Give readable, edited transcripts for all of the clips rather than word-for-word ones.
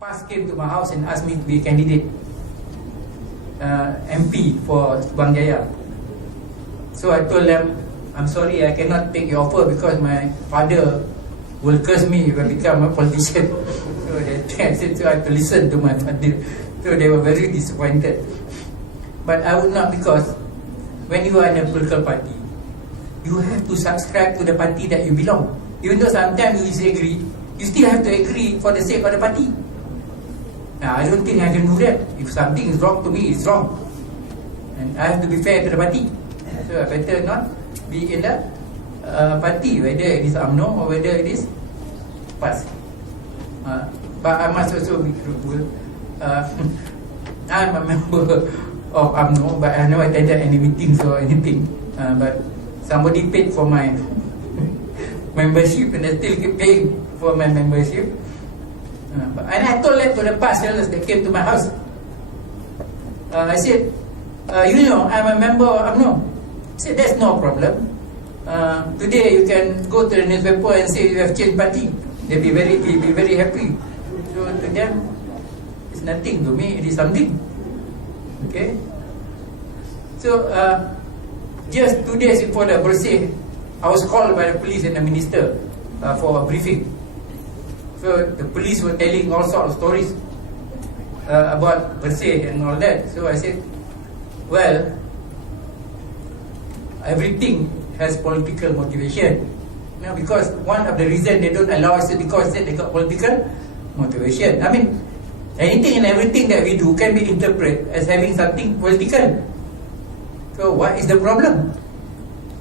PAS came to my house and asked me to be a candidate MP for Subang Jaya. So I told them, I'm sorry, I cannot take your offer because my father will curse me if I become a politician. So I said, so I have to listen to my father. So they were very disappointed. But I would not, because when you are in a political party, you have to subscribe to the party that you belong. Even though sometimes you disagree, you still have to agree for the sake of the party. Now, I don't think I can do that. If something is wrong to me, it's wrong. And I have to be fair to the party. So I better not be in the party, whether it is UMNO or whether it is PAS. But I must also be truthful. I'm a member of UMNO, but I never attended any meetings or anything. But somebody paid for my membership, and I still keep paying for my membership. And I told that to the PAS sellers that came to my house. I said, you know, I'm a member of UMNO. I said, that's no problem. Today you can go to the newspaper and say you have changed party. They'll be very happy. So to them, it's nothing. To me, it is something. Okay. So just 2 days before the birthday, I was called by the police and the minister for a briefing. So the police were telling all sorts of stories about birthday and all that. So I said, well, everything has political motivation. Now, because one of the reasons they don't allow us is because they got political motivation. I mean, anything and everything that we do can be interpreted as having something political. So what is the problem?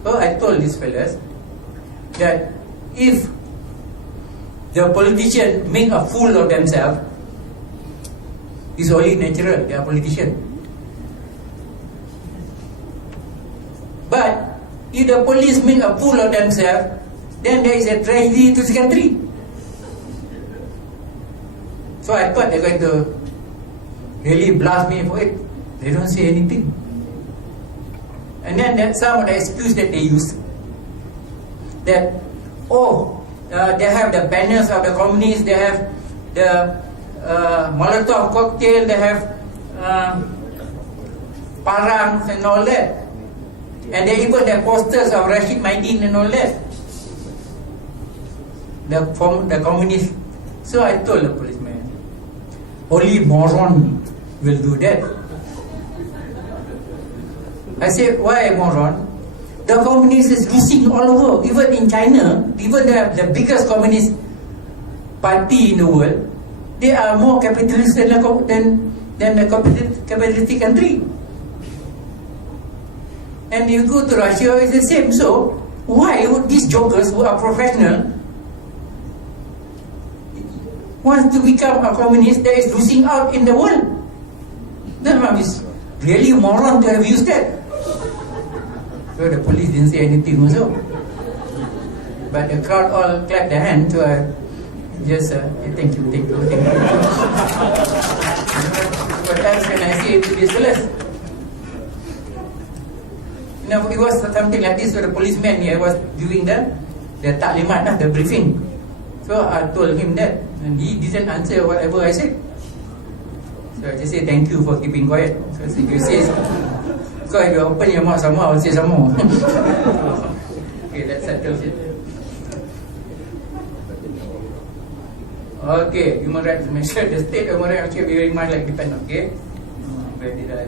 So I told these fellas that if the politicians make a fool of themselves, it's only natural, they are politicians. But if the police make a fool of themselves, then there is a tragedy to the country. So I thought they're going to really blast me for it. They don't say anything. And then that's some of the excuse that they use. That, they have the banners of the communists, they have the Molotov cocktail, they have parangs and all that. And they even have posters of Rashid Maidin and all that. The communists. So I told the policeman, only moron will do that. I said, why moron? The communists is losing all over. Even in China, even the biggest communist party in the world, they are more capitalist than the capitalistic country. And you go to Russia, it's the same. So why would these jokers who are professional want to become a communist that is losing out in the world? That is really moron to have used that. So the police didn't say anything also. But the crowd all clapped their hands, so I just thank you. What else can I say to these fellas? You know, it was something like this. So the policeman here was doing the taklimat, the briefing. So I told him that, and he didn't answer whatever I said. So I just say thank you for keeping quiet. So if you say, so if you open your mouth some more, I will say some more. Okay, that settles it. Okay, human rights measure. The state of human rights actually very much like depend. Okay. Where did I?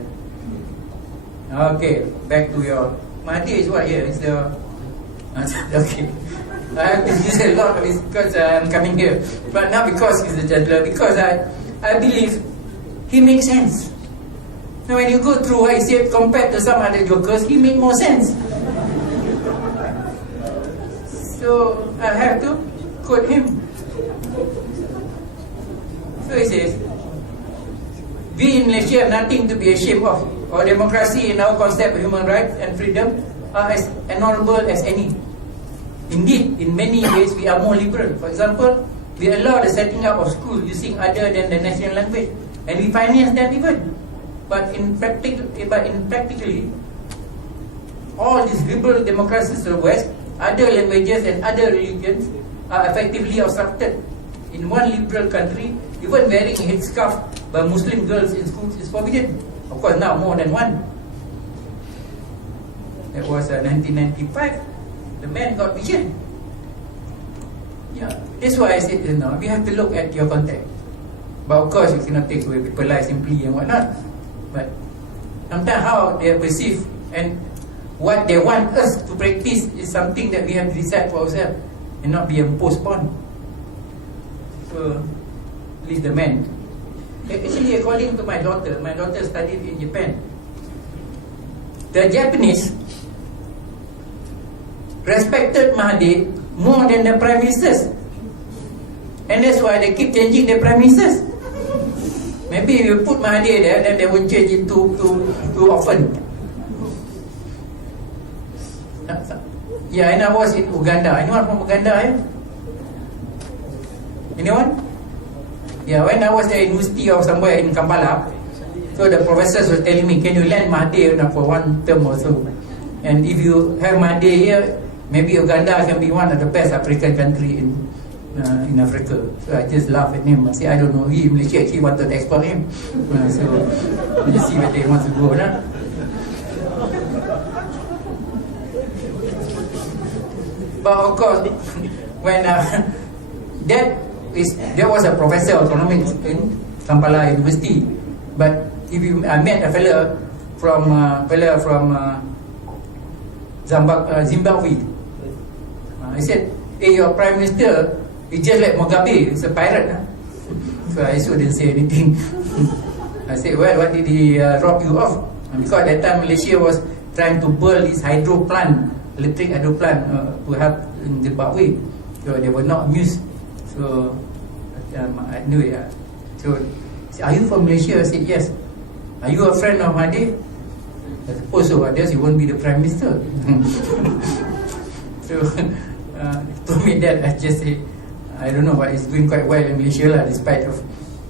Okay, back to your. My idea is what here? It's the. Okay. I have to use a lot of it because I'm coming here. But not because he's a gentleman, because I believe he makes sense. Now when you go through what he said compared to some other jokers, he made more sense. So I have to quote him. So he says, we in Malaysia have nothing to be ashamed of. Our democracy and our concept of human rights and freedom are as honorable as any. Indeed, in many ways we are more liberal. For example, we allow the setting up of schools using other than the national language, and we finance them even. But in practically, all these liberal democracies of the West, other languages and other religions are effectively obstructed. In one liberal country, Even wearing headscarf by Muslim girls in schools is forbidden. Of course, now more than one. That was 1995. The man got vision. Yeah, that's why I said, we have to look at your context. But of course, you cannot take away people's lives simply and whatnot. But sometimes how they are perceived and what they want us to practice is something that we have to decide for ourselves and not be imposed upon. So, at least the man. Actually, according to my daughter studied in Japan. The Japanese respected Mahathir more than the prime ministers, and that's why they keep changing the prime ministers. Maybe if you put Mahathir there, then they will change it too often. Yeah, and I was in Uganda. Anyone from Uganda? Anyone? Yeah, when I was at the university or somewhere in Kampala, so the professors were telling me, can you lend Mahathir for one term or so? And if you have Mahathir here, maybe Uganda can be one of the best African country in Africa. So I just laugh at him. I say, I don't know, he in Malaysia actually wanted to export him. So let's see whether he wants to go or not. But of course, when there was a professor of economics in Kampala University. But if I met a fellow from Zimbabwe. I said, hey, your prime minister is just like Mugabe, he's a pirate. So I also didn't say anything. I said, well, what did he rob you of? Because at that time Malaysia was trying to build this electric hydro plant to help in Zimbabwe. So they were not amused. So I knew it. So, are you from Malaysia? I said, yes. Are you a friend of Mahathir? I suppose so, otherwise he won't be the prime minister. So, to me that I just say, I don't know, but he's doing quite well in Malaysia despite of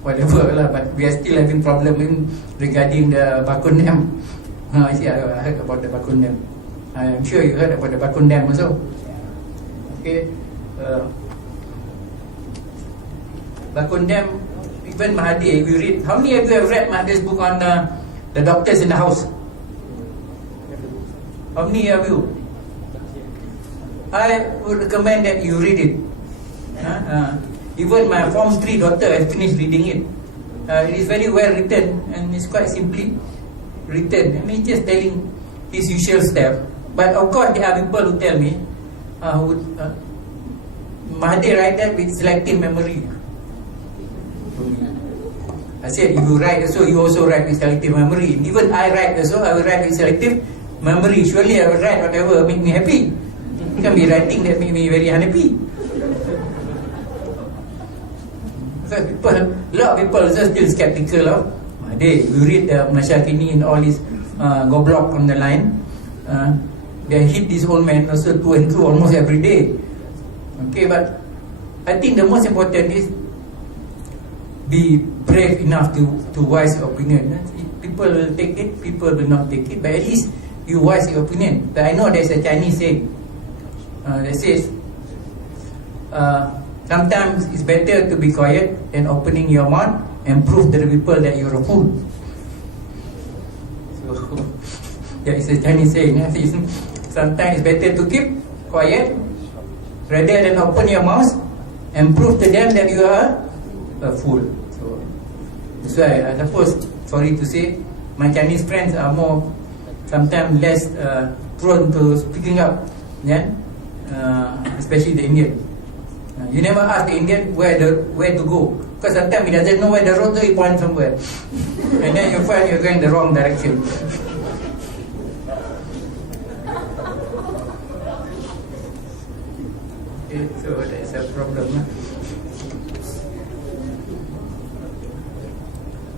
whatever but we are still having problem regarding the Bakun Dam. I heard about the Bakun Dam. I'm sure you heard about the Bakun Dam also. Okay. Bakun Dam, even Mahathir, we read. How many of you have read Mahathir's book on the doctors in the house? How many of you? I would recommend that you read it. Even my Form 3 daughter has finished reading it. It is very well written and it's quite simply written. And he's just telling his usual stuff. But of course, there are people who tell me, Mahathir write that with selective memory. I said, if you write also, you also write with selective memory. Even I write also, I will write with selective memory. Surely I will write whatever make me happy. It can be writing that make me very unhappy. So a lot of people are still skeptical of Mahathir. You read Malaysia Kini and all these goblok on the line. They hit this old man also to and through almost every day. Okay, but I think the most important is be brave enough to voice your opinion. People will take it, people will not take it, but at least you voice your opinion. But I know there's a Chinese saying that says sometimes it's better to be quiet than opening your mouth and prove to the people that you're a fool. So yeah, it's a Chinese saying. Sometimes it's better to keep quiet rather than open your mouth and prove to them that you are a fool. So that's why I suppose, sorry to say, my Chinese friends are more, sometimes less prone to speaking up than especially the Indian. You never ask the Indian where to go, because sometimes he doesn't know where the road is, he points somewhere and then you find you're going the wrong direction. Okay, so that's a problem.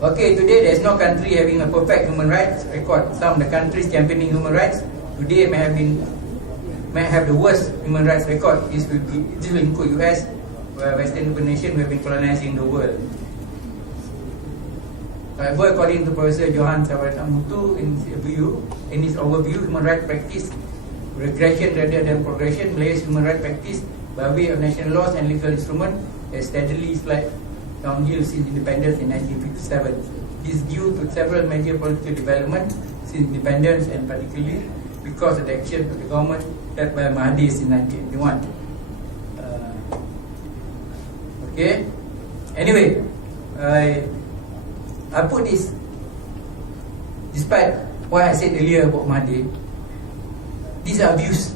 Okay, today there's no country having a perfect human rights record. Some of the countries championing human rights today may have the worst human rights record. This will include US, where Western nation who have been colonizing the world. However, according to Professor Johan Sawaratamutu in his overview, human rights practice regression rather than progression, Malaysia's human rights practice by way of national laws and legal instruments has steadily downhill since independence in 1957. This is due to several major political developments since independence, and particularly because of the action of the government led by Mahathir in 1981. Okay. Anyway, I put this despite what I said earlier about Mahathir. These are views.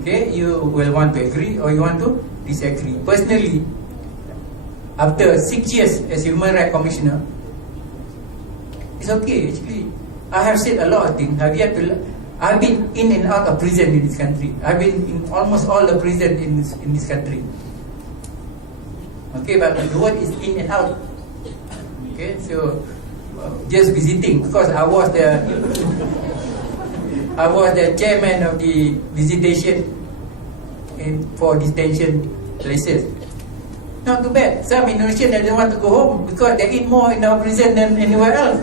Okay, you will want to agree or you want to disagree. Personally, after 6 years as Human Rights Commissioner, it's okay actually. I have said a lot of things. I've been in and out of prison in this country. I've been in almost all the prison in this country. Okay, but the word is in and out. Okay, so just visiting, because I was the chairman of the visitation for detention places. Not too bad. Some Indonesians don't want to go home because they eat more in our prison than anywhere else.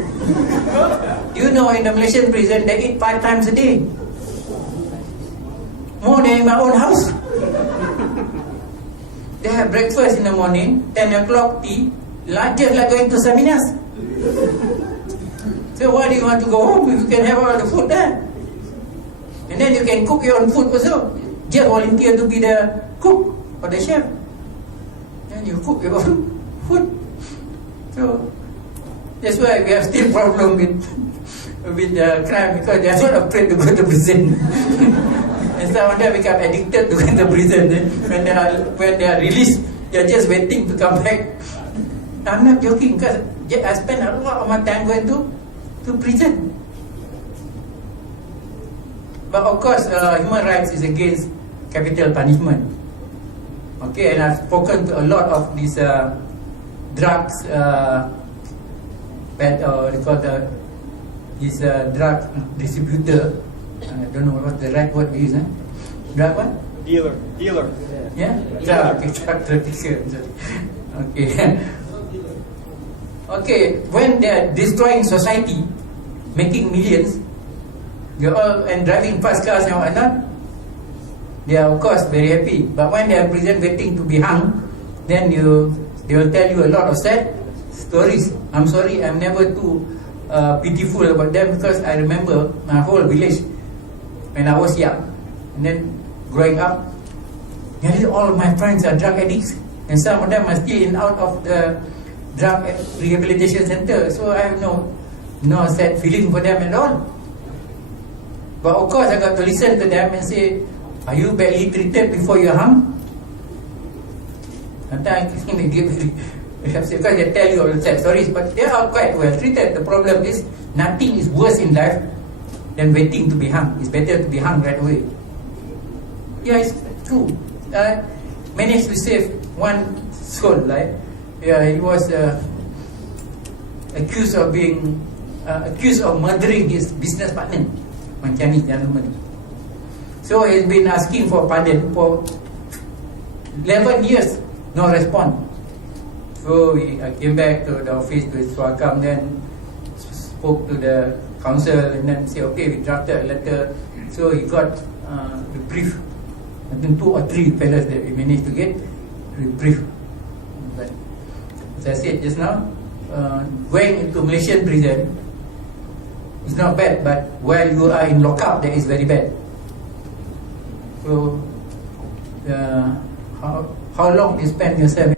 You know, in the Malaysian prison they eat 5 times a day, more than in my own house. They have breakfast in the morning, 10 o'clock tea, lunch just like going to seminars. So why do you want to go home if you can have all the food there? And then you can cook your own food also. Just volunteer to be the cook or the chef. Then you cook your own food. So that's why we have still problem with crime, because they are not afraid to go to prison. And some of them become addicted to going to prison. When they are released, they are just waiting to come back. I'm not joking, because I spend a lot of my time going to prison. But of course, human rights is against capital punishment. Okay, and I've spoken to a lot of these drugs, this drug distributor. I don't know what the right word is. Drug what? Dealer. Yeah? Drug trafficker. Okay. Okay, when they are destroying society, making millions, and driving fast cars and whatnot, they are of course very happy. But when they are in prison waiting to be hung, then they will tell you a lot of sad stories. I'm sorry, I'm never too pitiful about them, because I remember my whole village when I was young, and then growing up, nearly all of my friends are drug addicts, and some of them are still in out of the drug rehabilitation center. So I have no sad feeling for them at all. But of course I got to listen to them and say, are you badly treated before you're hung? Sometimes I think they give because they tell you all the sad stories, but they are quite well treated. The problem is, nothing is worse in life than waiting to be hung. It's better to be hung right away. Yeah, it's true. I managed to save one soul, right? Yeah, he was accused of murdering his business partner, one Chinese gentleman. So he's been asking for pardon for 11 years, no response. So I came back to the office to SUHAKAM, then spoke to the council, and then said, okay, we drafted a letter. So he got reprieve. I think 2 or 3 fellas that we managed to get reprieve. But as I said just now, going into Malaysian prison is not bad, but while you are in lockup, that is very bad. So how long you spend yourself